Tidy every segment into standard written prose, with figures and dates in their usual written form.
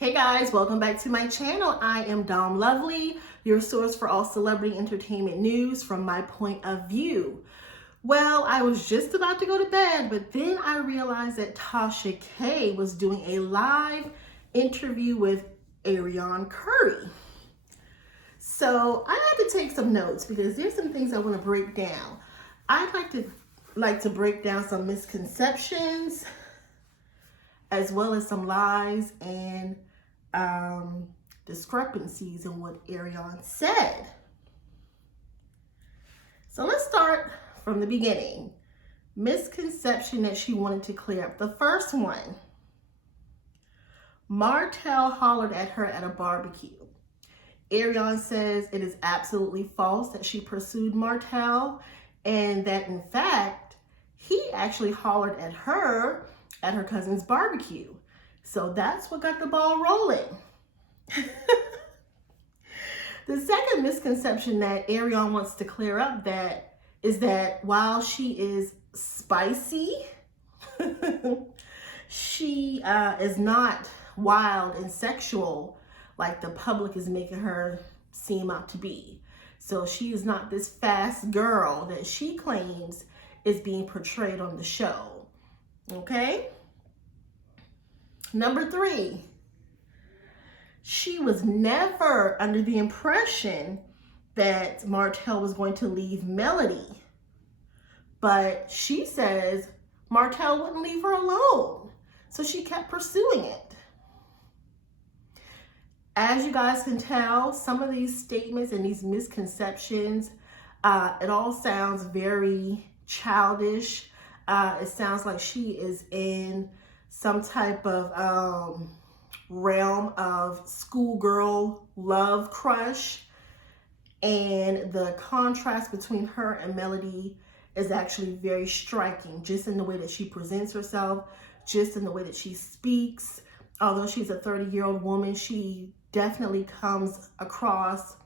Hey guys, welcome back to my channel. I am Dom Lovely, your source for all celebrity entertainment news from my point of view. Well, I was just about to go to bed, but then I realized that Tasha K was doing a live interview with Arionne Cury. So I had to take some notes because there's some things I want to break down. I'd like to break down some misconceptions as well as some lies and discrepancies in what Arionne said. So let's start from the beginning. Misconception that she wanted to clear up. The first one, Martell hollered at her at a barbecue. Arionne says it is absolutely false that she pursued Martell and that in fact, he actually hollered at her cousin's barbecue. So that's what got the ball rolling. The second misconception that Arionne wants to clear up is that while she is spicy, she is not wild and sexual like the public is making her seem out to be. So she is not this fast girl that she claims is being portrayed on the show. Okay? Number 3, she was never under the impression that Martell was going to leave Melody. But she says Martell wouldn't leave her alone. So she kept pursuing it. As you guys can tell, some of these statements and these misconceptions, it all sounds very childish. It sounds like she is in some type of realm of schoolgirl love crush, and the contrast between her and Melody is actually very striking, just in the way that she presents herself, just in the way that she speaks. Although she's a 30-year-old woman, she definitely comes across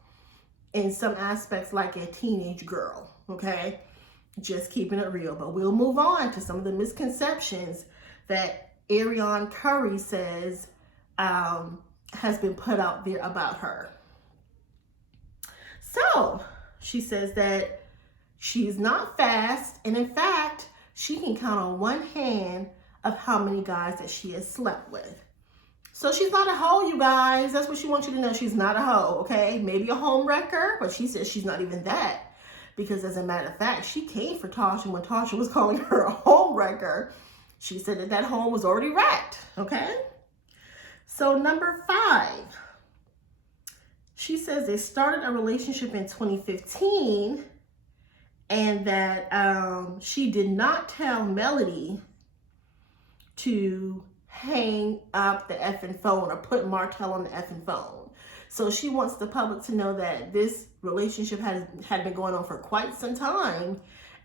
in some aspects like a teenage girl, okay? Just keeping it real. But we'll move on to some of the misconceptions that Arionne Cury says has been put out there about her. So she says that she's not fast, and in fact, she can count on one hand of how many guys that she has slept with. So she's not a hoe, you guys. That's what she wants you to know. She's not a hoe, okay? Maybe a home wrecker, but she says she's not even that. Because as a matter of fact, she came for Tasha when Tasha was calling her a home wrecker. She said that that home was already wrecked, okay? So number 5, she says they started a relationship in 2015 and that she did not tell Melody to hang up the effing phone or put Martell on the effing phone. So she wants the public to know that this relationship had been going on for quite some time.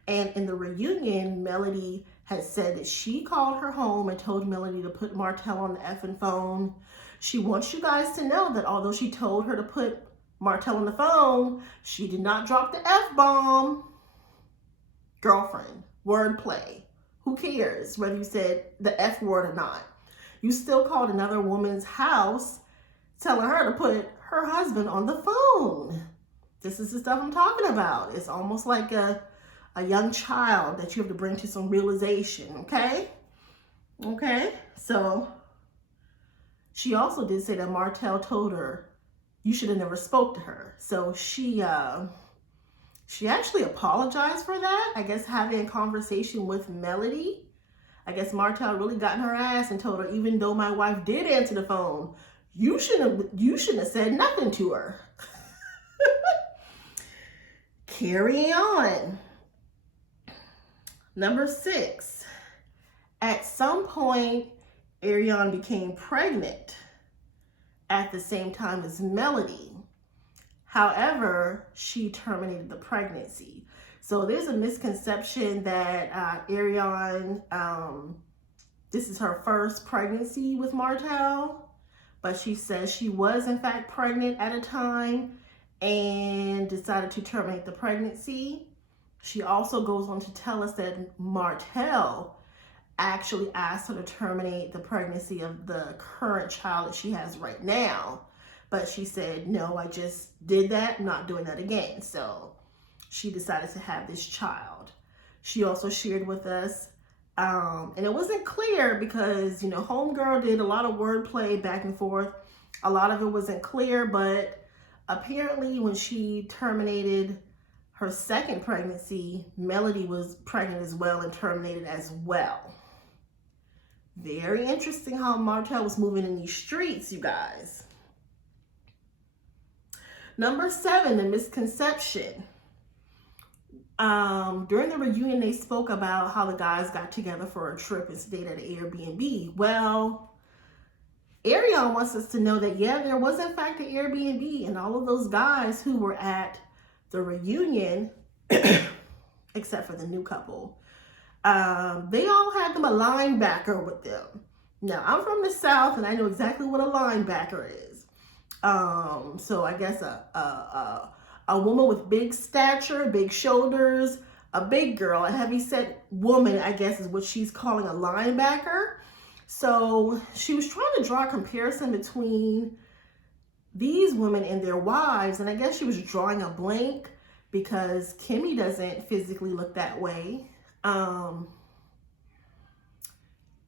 And in the reunion, Melody had said that she called her home and told Melody to put Martell on the effing phone. She wants you guys to know that although she told her to put Martell on the phone, she did not drop the F-bomb. Girlfriend, wordplay. Who cares whether you said the F word or not? You still called another woman's house telling her to put her husband on the phone. This is the stuff I'm talking about. It's almost like a young child that you have to bring to some realization, okay? Okay, so she also did say that Martell told her you should have never spoke to her. So she actually apologized for that. I guess having a conversation with Melody. I guess Martell really got in her ass and told her, even though my wife did answer the phone, you shouldn't have said nothing to her. Carrying on. Number 6, at some point, Arionne became pregnant at the same time as Melody. However, she terminated the pregnancy. So there's a misconception that Arionne, this is her first pregnancy with Martell, but she says she was in fact pregnant at a time and decided to terminate the pregnancy. She also goes on to tell us that Martell actually asked her to terminate the pregnancy of the current child that she has right now. But she said, no, I just did that. I'm not doing that again. So she decided to have this child. She also shared with us, and it wasn't clear because, you know, homegirl did a lot of wordplay back and forth. A lot of it wasn't clear, but apparently when she terminated her second pregnancy, Melody was pregnant as well and terminated as well. Very interesting how Martell was moving in these streets, you guys. Number 7, the misconception. During the reunion, they spoke about how the guys got together for a trip and stayed at an Airbnb. Well, Arionne wants us to know that, yeah, there was in fact an Airbnb, and all of those guys who were at the reunion, except for the new couple, they all had them a linebacker with them. Now, I'm from the South, and I know exactly what a linebacker is. So I guess a woman with big stature, big shoulders, a big girl, a heavy-set woman, I guess is what she's calling a linebacker. So she was trying to draw a comparison between these women and their wives, and I guess she was drawing a blank because Kimmy doesn't physically look that way.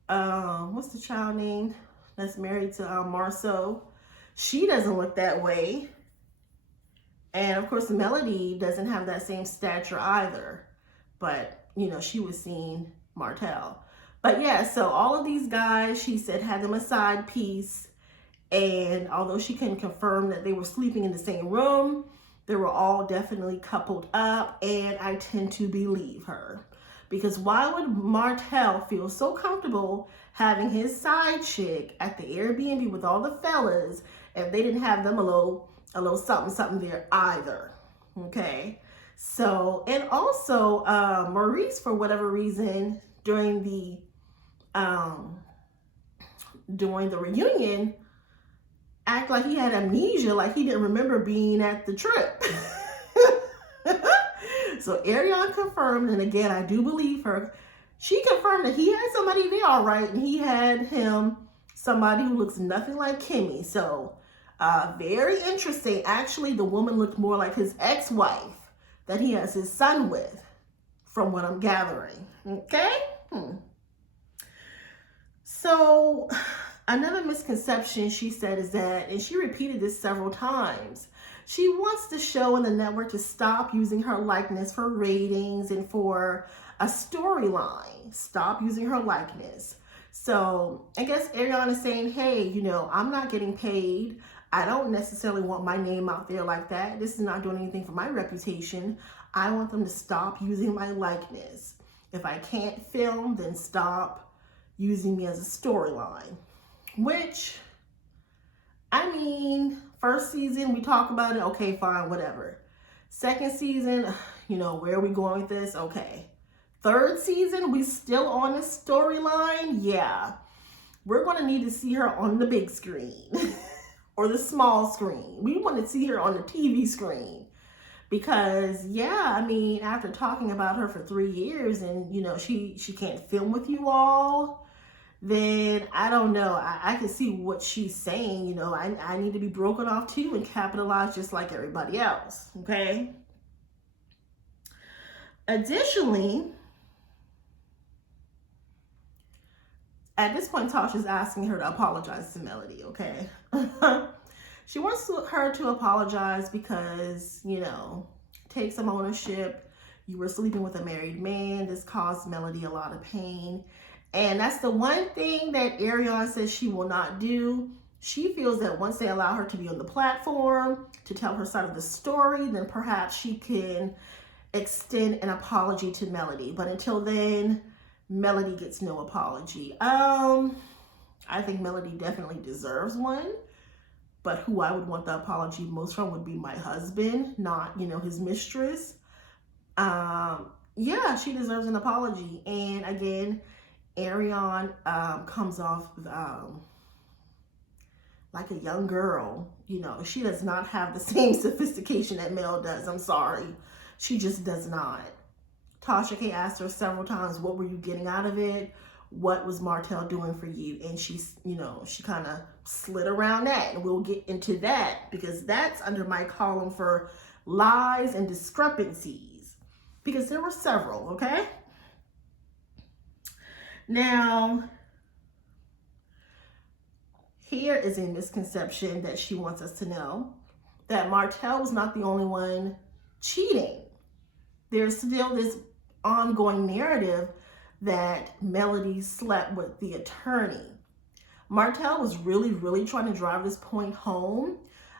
What's the child name that's married to Marceau? She doesn't look that way. And of course, Melody doesn't have that same stature either. But, you know, she was seeing Martell. But yeah, so all of these guys, she said, had them a side piece. And although she couldn't confirm that they were sleeping in the same room, they were all definitely coupled up. And I tend to believe her. Because why would Martell feel so comfortable having his side chick at the Airbnb with all the fellas if they didn't have them a little something there either? Okay. So, and also Maurice, for whatever reason, during the reunion, act like he had amnesia, like he didn't remember being at the trip. So Arionne confirmed, and again, I do believe her. She confirmed that he had somebody there, all right, and he had him somebody who looks nothing like Kimmy. So very interesting. Actually, the woman looked more like his ex-wife that he has his son with, from what I'm gathering. Okay? So another misconception she said is that, and she repeated this several times, she wants the show and the network to stop using her likeness for ratings and for a storyline. Stop using her likeness. So I guess Arionne is saying, hey, you know, I'm not getting paid. I don't necessarily want my name out there like that. This is not doing anything for my reputation. I want them to stop using my likeness. If I can't film, then stop using me as a storyline. Which, I mean, first season, we talk about it. Okay, fine, whatever. Second season, you know, where are we going with this? Okay. Third season, we still on the storyline? Yeah. We're going to need to see her on the big screen or the small screen. We want to see her on the TV screen. Because, yeah, I mean, after talking about her for 3 years and, you know, she can't film with you all, then I don't know. I can see what she's saying. You know, I need to be broken off too and capitalized just like everybody else. Okay. Additionally, at this point, Tasha's asking her to apologize to Melody. Okay. She wants her to apologize because, you know, take some ownership. You were sleeping with a married man. This caused Melody a lot of pain. And that's the one thing that Arionne says she will not do. She feels that once they allow her to be on the platform to tell her side of the story, then perhaps she can extend an apology to Melody. But until then, Melody gets no apology. I think Melody definitely deserves one. But who I would want the apology most from would be my husband, not, you know, his mistress. Yeah, she deserves an apology. And again, Arionne comes off like a young girl. You know, she does not have the same sophistication that Mel does. I'm sorry. She just does not. Tasha K asked her several times, what were you getting out of it? what was Martell doing for you? And she kind of slid around that, and we'll get into that because that's under my column for lies and discrepancies, because there were several, okay? Now, here is a misconception that she wants us to know, that Martell was not the only one cheating. There's still this ongoing narrative that Melody slept with the attorney. Martell was really trying to drive this point home.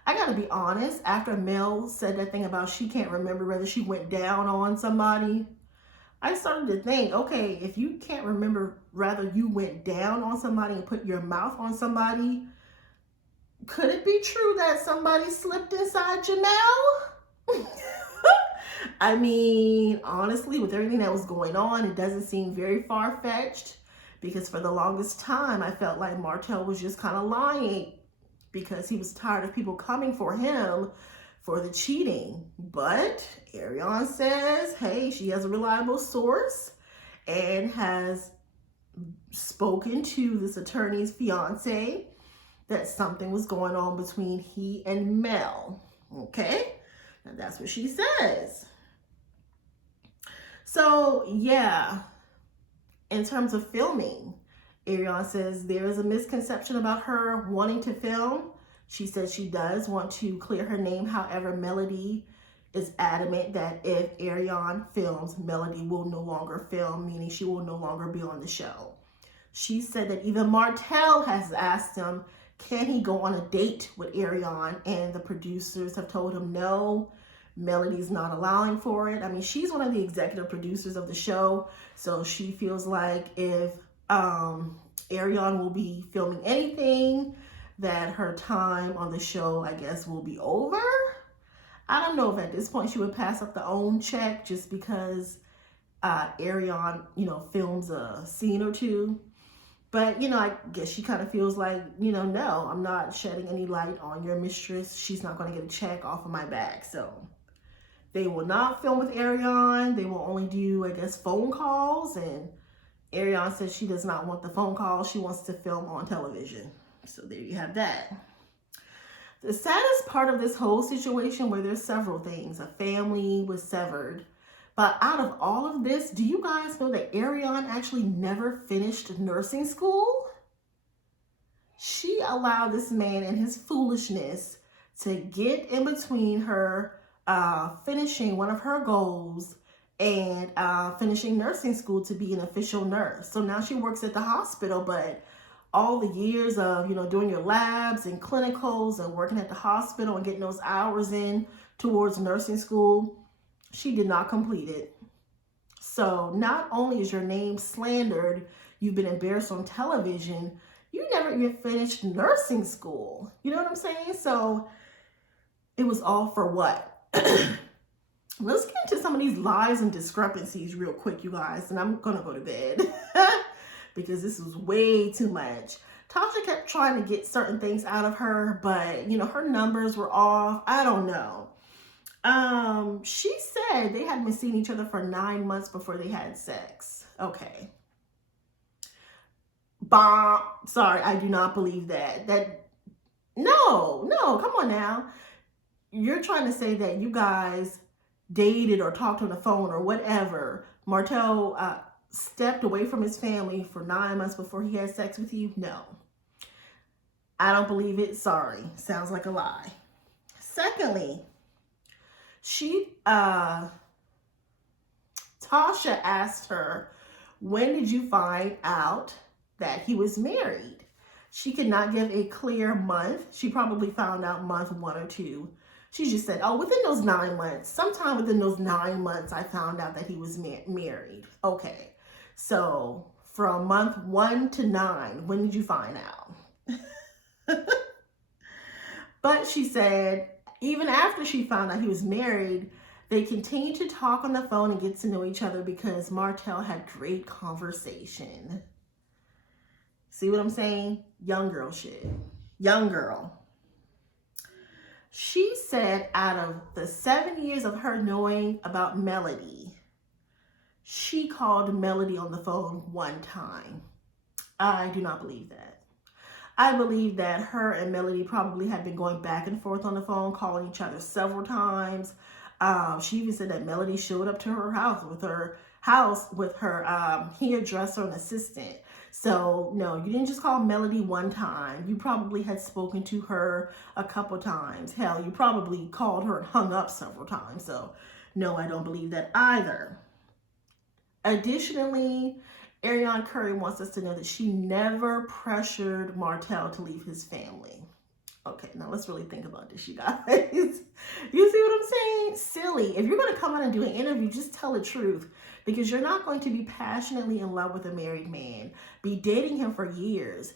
I gotta be honest, after Mel said that thing about she can't remember whether she went down on somebody, I started to think, okay, if you can't remember whether you went down on somebody and put your mouth on somebody, could it be true that somebody slipped inside Jamel? I mean, honestly, with everything that was going on, it doesn't seem very far-fetched, because for the longest time, I felt like Martell was just kind of lying because he was tired of people coming for him for the cheating. But Arionne says, hey, she has a reliable source and has spoken to this attorney's fiance that something was going on between he and Mel. Okay, and that's what she says. So yeah, in terms of filming, Arionne says there is a misconception about her wanting to film. She says she does want to clear her name. However, Melody is adamant that if Arionne films, Melody will no longer film, meaning she will no longer be on the show. She said that even Martell has asked him, can he go on a date with Arionne? And the producers have told him no, Melody's not allowing for it. I mean, she's one of the executive producers of the show, so she feels like if Arionne will be filming anything, that her time on the show, I guess, will be over. I don't know if at this point she would pass up the OWN check just because Arionne, films a scene or two. But, I guess she kind of feels like, no, I'm not shedding any light on your mistress. She's not going to get a check off of my back. So they will not film with Arionne. They will only do, I guess, phone calls. And Arionne says she does not want the phone call. She wants to film on television. So there you have that. The saddest part of this whole situation, where there's several things, a family was severed. But out of all of this, do you guys know that Arionne actually never finished nursing school? She allowed this man and his foolishness to get in between her finishing one of her goals and finishing nursing school to be an official nurse. So now she works at the hospital, but all the years of, doing your labs and clinicals and working at the hospital and getting those hours in towards nursing school, she did not complete it. So not only is your name slandered, you've been embarrassed on television, you never even finished nursing school. You know what I'm saying? So it was all for what? Let's get into some of these lies and discrepancies real quick, you guys, and I'm gonna go to bed because this was way too much. Tasha kept trying to get certain things out of her, but her numbers were off. I don't know. She said they hadn't been seeing each other for 9 months before they had sex. Okay. Bomb. Sorry, I do not believe that. No, come on now. You're trying to say that you guys dated or talked on the phone or whatever. Martell stepped away from his family for 9 months before he had sex with you? No. I don't believe it. Sorry. Sounds like a lie. Secondly, Tasha asked her, when did you find out that he was married? She could not give a clear month. She probably found out month 1 or 2. She just said, oh, within those 9 months, sometime within those 9 months, I found out that he was married. Okay. So from month 1 to 9, when did you find out? But she said, even after she found out he was married, they continued to talk on the phone and get to know each other because Martell had great conversation. See what I'm saying? Young girl shit. Young girl. She said out of the 7 years of her knowing about Melody, she called Melody on the phone 1 time. I do not believe that. I believe that her and Melody probably had been going back and forth on the phone, calling each other several times. She even said that Melody showed up to her house with her hairdresser and assistant. So no, you didn't just call Melody one time. You probably had spoken to her a couple times. Hell, you probably called her and hung up several times. So no, I don't believe that either. Additionally, Arionne Cury wants us to know that she never pressured Martell to leave his family. Okay, now let's really think about this, you guys. You see what I'm saying? Silly. If you're going to come out and do an interview, just tell the truth, because you're not going to be passionately in love with a married man, be dating him for years,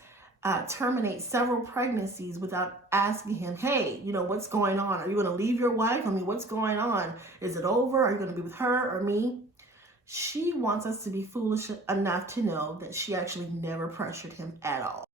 terminate several pregnancies without asking him, hey, what's going on? Are you going to leave your wife? I mean, what's going on? Is it over? Are you going to be with her or me? She wants us to be foolish enough to know that she actually never pressured him at all.